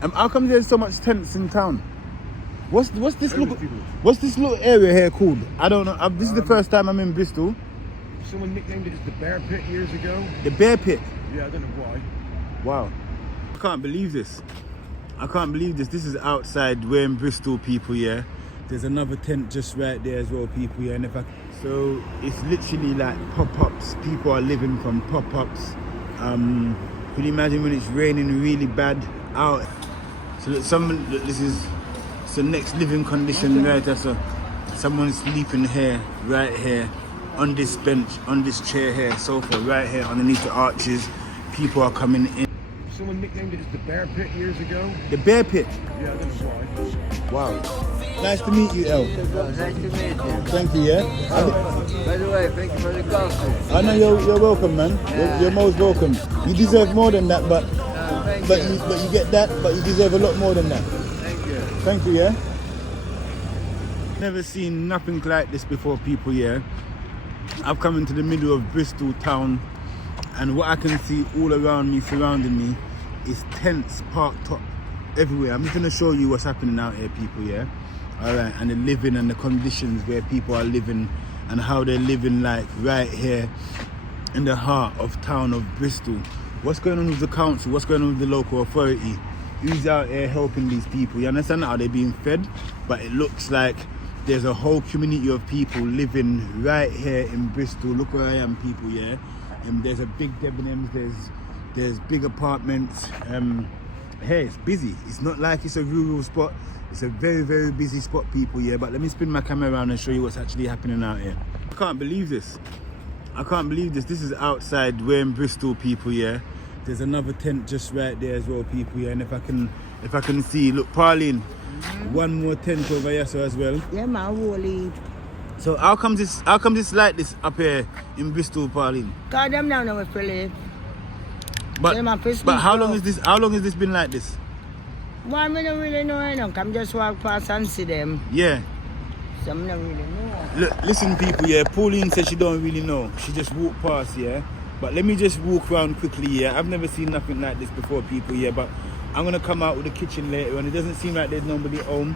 How come there's so much tents in town? What's this little area here called? I don't know. This is the first time I'm in Bristol. Someone nicknamed it as the Bear Pit years ago. The Bear Pit? Yeah, I don't know why. Wow. I can't believe this. This is outside. We're in Bristol, people, yeah. There's another tent just right there as well, people, yeah. So it's literally like pop-ups. People are living from pop-ups. Can you imagine when it's raining really bad out? So look, this is the next living condition right there. So someone's sleeping here, right here, on this bench, on this chair here, sofa right here, underneath the arches. People are coming in. Someone nicknamed it as the Bear Pit years ago. The Bear Pit? Yeah, I don't know why. Wow. Nice to meet you, El. Nice to meet you. Thank you, yeah? By the way, thank you for the coffee. I know you're welcome, man. Yeah. You're most welcome. You deserve more than that, but you get that, but you deserve a lot more than that. Thank you. Thank you, yeah? Never seen nothing like this before, people, yeah? I've come into the middle of Bristol town, and what I can see all around me, surrounding me, is tents parked up everywhere. I'm just going to show you what's happening out here, people, yeah? Alright, and the living and the conditions where people are living and how they're living, like right here in the heart of town of Bristol. What's going on with the council? What's going on with the local authority? Who's out here helping these people? You understand how they're being fed? But it looks like there's a whole community of people living right here in Bristol. Look where I am, people, yeah? And there's a big Debenhams, there's big apartments. Hey, it's busy. It's not like it's a rural spot. It's a very, very busy spot, people, yeah? But let me spin my camera around and show you what's actually happening out here. I can't believe this. This is outside. We're in Bristol, people, yeah? There's another tent just right there as well, people, yeah? And if I can see, look, Pauline, one more tent over here so as well. Yeah, my Wally. So how come this like this up here in Bristol, Pauline? Cause them now know where to live. But how long has this been like this? Well, I don't really know, you know. Come just walk past and see them. Yeah. Some don't really know. Look, listen, people, yeah. Pauline said she don't really know. She just walked past, yeah. But let me just walk around quickly, yeah. I've never seen nothing like this before, people, yeah. But I'm gonna come out with the kitchen later, and it doesn't seem like there's nobody home,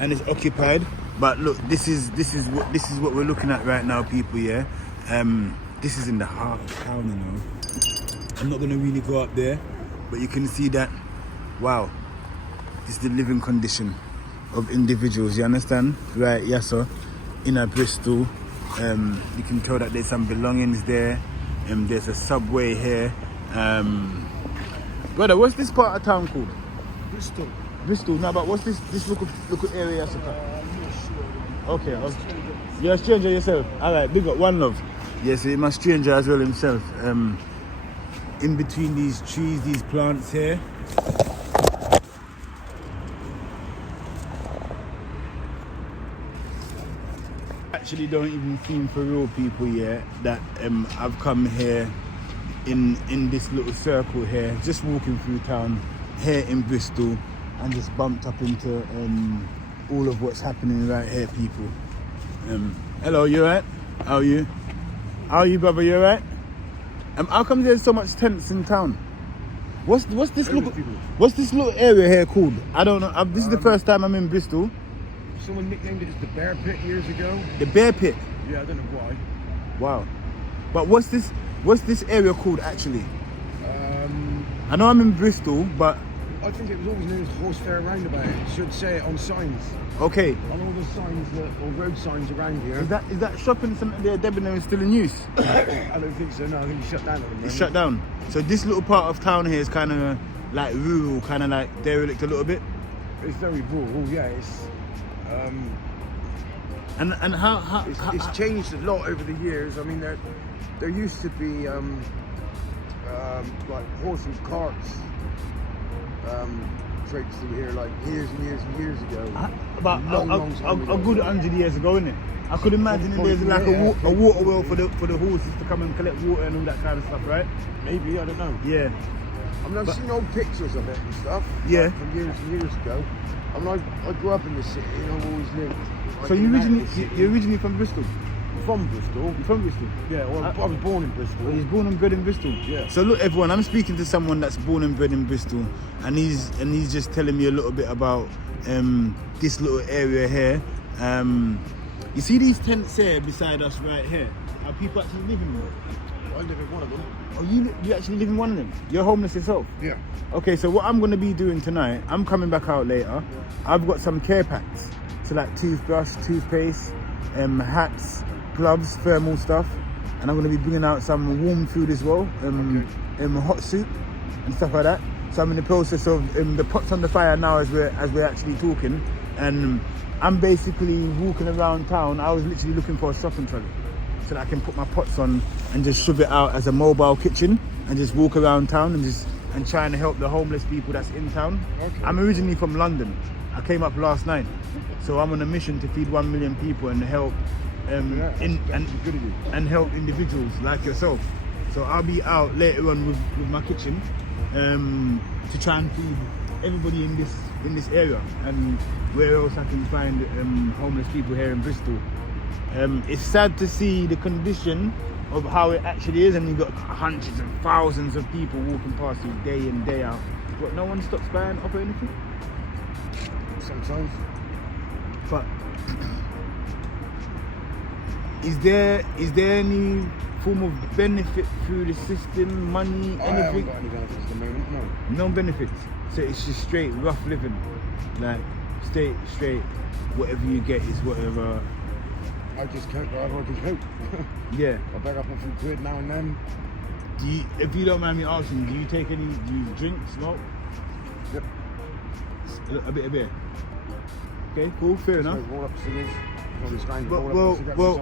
and it's occupied. But look, this is what we're looking at right now, people, yeah. This is in the heart of town, you know. I'm not gonna really go up there, but you can see that. Wow. This is the living condition of individuals, you understand? Right, yes, sir. In a Bristol, you can tell that there's some belongings there. There's a subway here. Brother, what's this part of town called? Bristol. Bristol. No, but what's this local area? I'm not sure. Okay. You're a stranger yourself. All right, big up, one love. Yes, I'm a stranger as well himself. In between these trees, these plants here. Actually don't even seem for real, people, yeah, that I've come here in this little circle here, just walking through town here in Bristol, and just bumped up into all of what's happening right here, people. Hello, you alright? How are you? How are you, brother? You alright? How come there's so much tents in town? What's this little area here called? I don't know. This is the first time I'm in Bristol. Someone nicknamed it as the Bear Pit years ago. The Bear Pit? Yeah, I don't know why. Wow. But what's this area called actually? I know I'm in Bristol, but I think it was always known as Horse Fair Roundabout. It should say it on signs. Okay. On all the signs or road signs around here. Is that shopping centre there, Debenhams, still in use? I don't think so. No, I think it's shut down. It's shut down. So this little part of town here is kind of like rural, kind of like derelict a little bit. It's very rural. Yeah, it's. And how it's changed a lot over the years. I mean, there used to be like horse and carts trades through here like years and years and years ago. About a good 100 years ago, isn't it? I could imagine there's like a water well for the horses to come and collect water and all that kind of stuff, right? Maybe, I don't know. Yeah. I mean, I've seen old pictures of it and stuff. Yeah. Like, from years and years ago. I mean, I grew up in the city and I've always lived. So you're originally from Bristol? from Bristol. You're from Bristol? Yeah, well, I was born in Bristol. Well, he's born and bred in Bristol. Yeah. So look, everyone, I'm speaking to someone that's born and bred in Bristol, and he's just telling me a little bit about this little area here. You see these tents here beside us right here? Are people actually living in them? I live in one of them. Oh, you actually live in one of them? You're homeless yourself? Yeah. Okay, so what I'm going to be doing tonight, I'm coming back out later. I've got some care packs. So like toothbrush, toothpaste, hats, gloves, thermal stuff. And I'm going to be bringing out some warm food as well, hot soup and stuff like that. So I'm in the process of the pot's on the fire now as we're actually talking. And I'm basically walking around town. I was literally looking for a shopping trolley so that I can put my pots on and just shove it out as a mobile kitchen and just walk around town and trying to help the homeless people that's in town. Okay. I'm originally from London. I came up last night. So I'm on a mission to feed 1 million people and help and help individuals like yourself. So I'll be out later on with my kitchen to try and feed everybody in this area and where else I can find homeless people here in Bristol. It's sad to see the condition of how it actually is, and you've got hundreds and thousands of people walking past you day in, day out. But no one stops by and offer anything? Sometimes. But is there any form of benefit through the system, money, I haven't anything? got any benefits at the moment, no. No benefits. So it's just straight rough living. Like straight whatever you get is whatever. I just can't go I can cope. Yeah. I bag up a few quid now and then. If you don't mind me asking, do you drink, smoke? Yep. A bit of beer. Okay, cool, fair enough. Roll up cigars.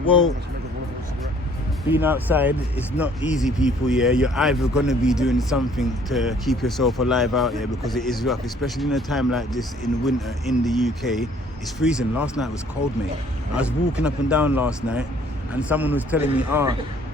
Well, being outside is not easy, people. Yeah, you're either gonna be doing something to keep yourself alive out here because it is rough, especially in a time like this in winter in the UK. It's freezing. Last night was cold, mate. I was walking up and down last night, and someone was telling me,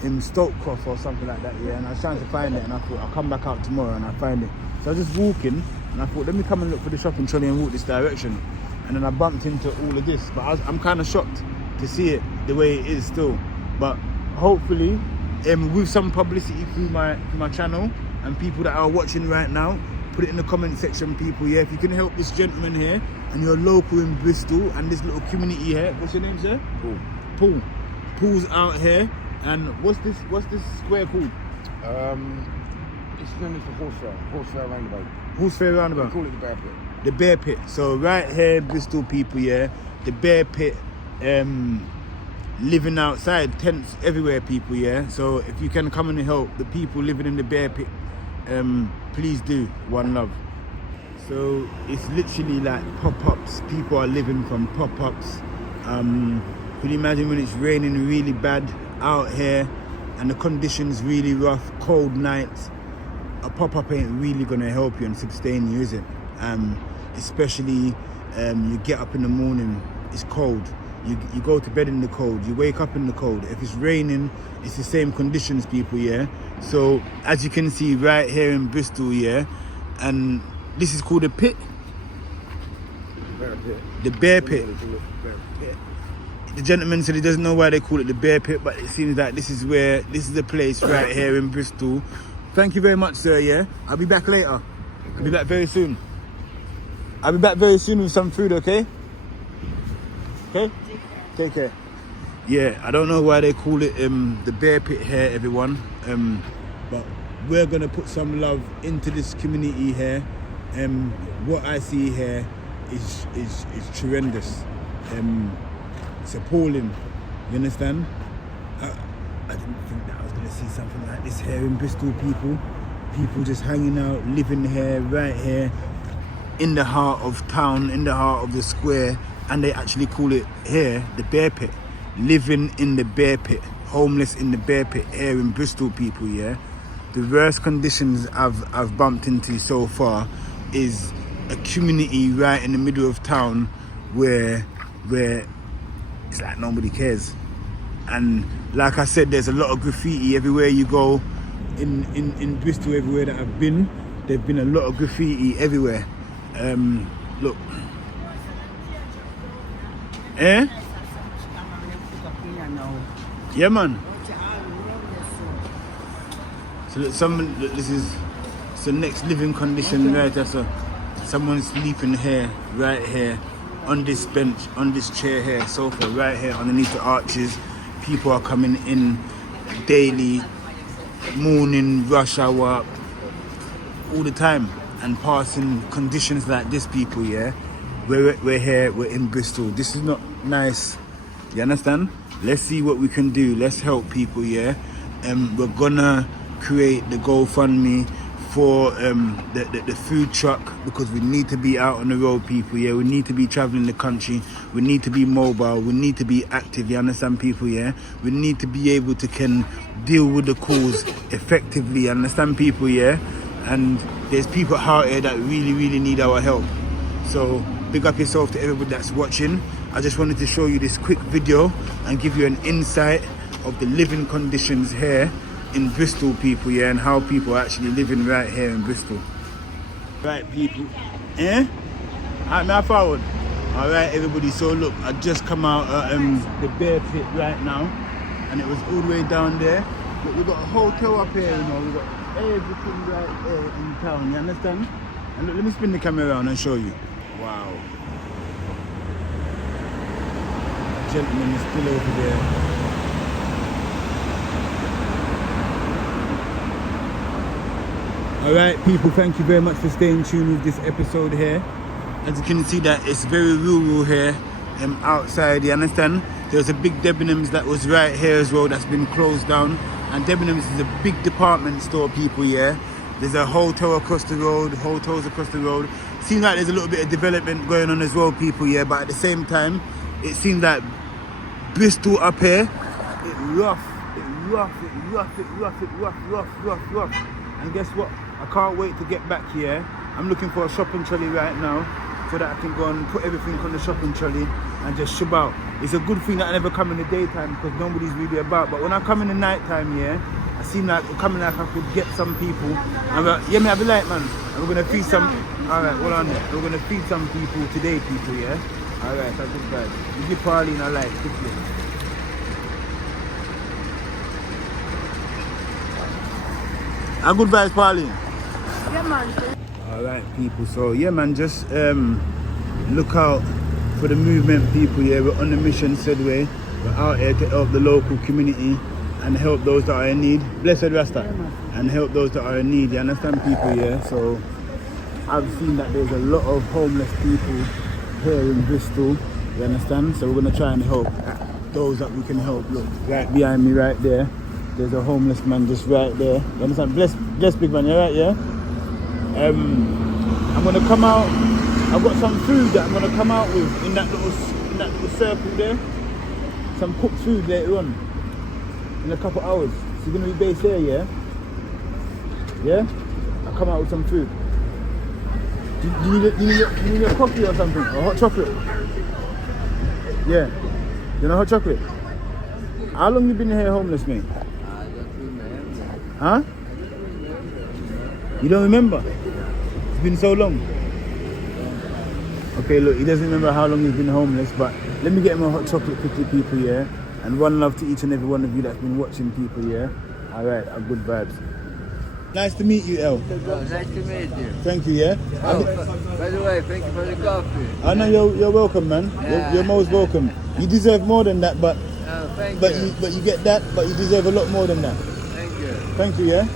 in Stokecroft or something like that, yeah. And I was trying to find it, and I thought I'll come back out tomorrow and I find it. So I was just walking, and I thought, let me come and look for the shopping trolley and walk this direction. And then I bumped into all of this, but I'm kind of shocked to see it the way it is still. But hopefully, with some publicity through my channel and people that are watching right now, put it in the comment section, people. Yeah, if you can help this gentleman here and you're local in Bristol and this little community here. What's your name, sir? Paul. Paul's out here. And what's this square called? It's known as the Horse Fair Roundabout. Horse Fair Roundabout. We call it the Bear Pit. The Bear Pit. So right here, Bristol people, yeah, the Bear Pit, living outside, tents everywhere, people, yeah. So if you can come and help the people living in the Bear Pit, please do. One love. So it's literally like pop-ups. People are living from pop-ups. Could you imagine when it's raining really bad out here and the conditions really rough, cold nights? A pop-up ain't really gonna help you and sustain you, is it? Especially you get up in the morning, it's cold. You go to bed in the cold, you wake up in the cold. If it's raining, it's the same conditions, people, yeah? So as you can see right here in Bristol, yeah, and this is called the pit. Bear Pit. The Bear Pit. Bear Pit. The gentleman said he doesn't know why they call it the Bear Pit, but it seems like this is the place right here in Bristol. Thank you very much, sir, yeah? I'll be back later. I'll be back very soon. I'll be back very soon with some food, okay? Okay? Take care. Yeah, I don't know why they call it the Bear Pit here, everyone. But we're gonna put some love into this community here. What I see here is tremendous. It's appalling. You understand? I didn't think that I was gonna see something like this here in Bristol, people. People just hanging out, living here, right here, in the heart of town, in the heart of the square, and they actually call it here the Bear Pit. Living in the Bear Pit, homeless in the Bear Pit here in Bristol, people, yeah? The worst conditions I've bumped into so far is a community right in the middle of town where it's like nobody cares. And like I said, there's a lot of graffiti everywhere you go. In Bristol, everywhere that I've been, there's been a lot of graffiti everywhere. Look. Yeah, man. So this is the next living condition right there. So someone's sleeping here, right here, on this bench, on this chair here, sofa right here, underneath the arches. People are coming in daily, morning, rush hour, all the time, and passing conditions like this, people, yeah. We're here, we're in Bristol. This is not nice, you understand? Let's see what we can do. Let's help people, yeah. We're gonna create the GoFundMe for the food truck, because we need to be out on the road, people, yeah. We need to be traveling the country. We need to be mobile. We need to be active, you understand, people, yeah. We need to be able to can deal with the cause effectively, you understand, people, yeah. And there's people out here that really need our help. So big up yourself to everybody that's watching. I just wanted to show you this quick video and give you an insight of the living conditions here in Bristol, people, yeah, and how people are actually living right here in Bristol. Right, people, alright, now forward. Alright, everybody, so look, I just come out the bear pit right now, and it was all the way down there. Look, we've got a hotel up here, you know, we've got everything right there in town, you understand? And look, let me spin the camera around and show you. Wow. Gentleman is still over there. Alright, people, thank you very much for staying tuned with this episode here. As you can see, that it's very rural here outside, you understand? There's a big Debenhams that was right here as well that's been closed down. And Debenhams is a big department store, people, yeah. There's a hotel across the road, hotels across the road. Seems like there's a little bit of development going on as well, people, yeah. But at the same time, it seems like Bristol up here, it's rough. And guess what? I can't wait to get back here. I'm looking for a shopping trolley right now so that I can go and put everything on the shopping trolley and just shove out. It's a good thing that I never come in the daytime because nobody's really about. But when I come in the night time, yeah, I seem like coming like I could get some people. And yeah, me, I'll be like, man, and we're gonna feed some. All right, hold on there. We're gonna feed some people today, people, yeah. All right, that's good, guys. You give Pauline a like, quickly. A good vibes, Pauline. Yeah, man. Alright, people, so yeah, man, just look out for the movement, people, yeah. We're on a mission, said way. We're out here to help the local community and help those that are in need. Blessed Rasta. And help those that are in need, you understand, people, yeah. So I've seen that there's a lot of homeless people here in Bristol, you understand. So we're gonna try and help those that we can help. Look, right behind me right there, there's a homeless man just right there, you understand. Bless big man, you right, yeah. I'm gonna come out. I've got some food that I'm gonna come out with in that little circle there. Some cooked food later on in a couple hours. So you're gonna be based there, yeah? Yeah? I'll come out with some food. Do you need a coffee or something? Or hot chocolate? Yeah. You know hot chocolate? How long you been here homeless, mate? I don't remember. Huh? You don't remember? It's been so long. Okay, look, he doesn't remember how long he's been homeless, but let me get him a hot chocolate quickly, people, yeah? And one love to each and every one of you that's been watching, people, yeah? Alright, good vibes. Nice to meet you, El. Oh, nice to meet you. Thank you, yeah? Oh, by the way, thank you for the coffee. I know you're welcome, man. Yeah. You're most welcome. You deserve more than that, but Thank you. But you get that, but you deserve a lot more than that. Thank you. Thank you, yeah?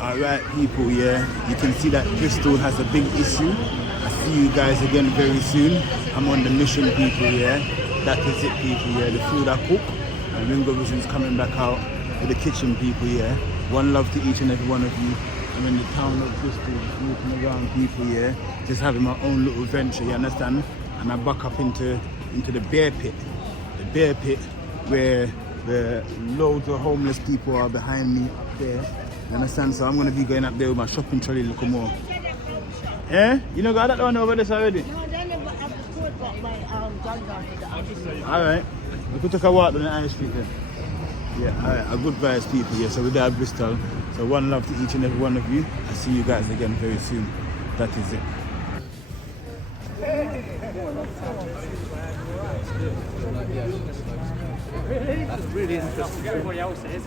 Alright, people, yeah, you can see that Bristol has a big issue. I see you guys again very soon. I'm on the mission, people, yeah. That is it, people, yeah. The food I cook, and Ringo Vision's coming back out with the kitchen, people, yeah. One love to each and every one of you. I'm in the town of Bristol, walking around, people, yeah. Just having my own little venture, you understand? And I back up into the bear pit. The bear pit where the loads of homeless people are behind me up there. You understand? So I'm gonna be going up there with my shopping trolley a little more. Eh? You know got that one over this already? No, then I have to put my granddaughter. Alright. We could take a walk down the high street then. Yeah, alright, a good vibes, people, yeah. So we're there at Bristol. So one love to each and every one of you. I'll see you guys again very soon. That is it. That's really interesting. Everybody else is.